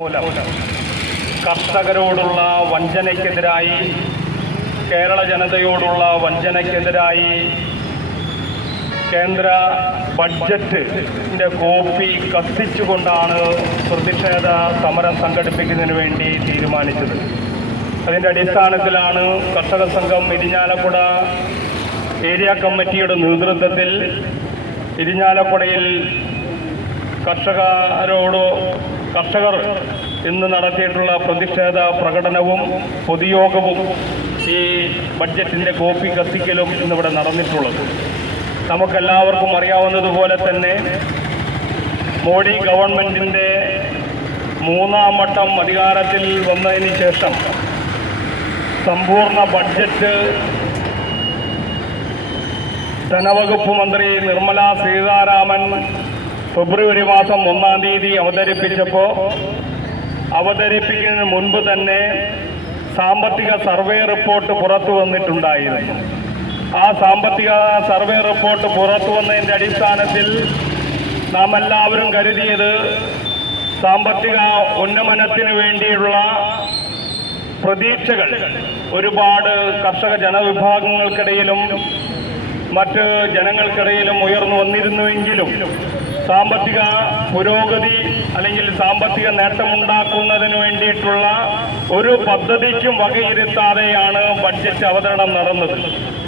മൂലം കർഷകരോടുള്ള വഞ്ചനയ്ക്കെതിരായി, കേരള ജനതയോടുള്ള വഞ്ചനയ്ക്കെതിരായി കേന്ദ്ര ബഡ്ജറ്റിൻ്റെ കോപ്പി കത്തിച്ചുകൊണ്ടാണ് പ്രതിഷേധ സമരം സംഘടിപ്പിക്കുന്നതിന് വേണ്ടി തീരുമാനിച്ചത്. അതിൻ്റെ അടിസ്ഥാനത്തിലാണ് കർഷക സംഘം ഇരിഞ്ഞാലക്കുട ഏരിയ കമ്മിറ്റിയുടെ നേതൃത്വത്തിൽ ഇരിഞ്ഞാലക്കുടയിൽ കർഷകർ ഇന്ന് നടത്തിയിട്ടുള്ള പ്രതിഷേധ പ്രകടനവും പൊതുയോഗവും ഈ ബഡ്ജറ്റിൻ്റെ കോപ്പി കത്തിക്കലും ഇന്നിവിടെ നടന്നിട്ടുള്ളത്. നമുക്കെല്ലാവർക്കും അറിയാവുന്നതുപോലെ തന്നെ മോഡി ഗവൺമെൻറ്റിൻ്റെ മൂന്നാം വട്ടം അധികാരത്തിൽ വന്നതിന് ശേഷം സമ്പൂർണ്ണ ബഡ്ജറ്റ് ധനവകുപ്പ് മന്ത്രി നിർമ്മല സീതാരാമൻ ഫെബ്രുവരി മാസം 1-ാം തീയതി അവതരിപ്പിക്കുന്നതിന് മുൻപ് തന്നെ സാമ്പത്തിക സർവേ റിപ്പോർട്ട് പുറത്തു വന്നിട്ടുണ്ടായിരുന്നു. ആ സാമ്പത്തിക സർവേ റിപ്പോർട്ട് പുറത്തു വന്നതിൻ്റെ അടിസ്ഥാനത്തിൽ നാം എല്ലാവരും കരുതിയത് സാമ്പത്തിക ഉന്നമനത്തിന് വേണ്ടിയുള്ള പ്രതീക്ഷകൾ ഒരുപാട് കർഷക ജനവിഭാഗങ്ങൾക്കിടയിലും മറ്റ് ജനങ്ങൾക്കിടയിലും ഉയർന്നു വന്നിരുന്നുവെങ്കിലും സാമ്പത്തിക പുരോഗതി അല്ലെങ്കിൽ സാമ്പത്തിക നേട്ടമുണ്ടാക്കുന്നതിന് വേണ്ടിയിട്ടുള്ള ഒരു പദ്ധതിക്കും വകയിരുത്താതെയാണ് ബഡ്ജറ്റ് അവതരണം നടന്നത്.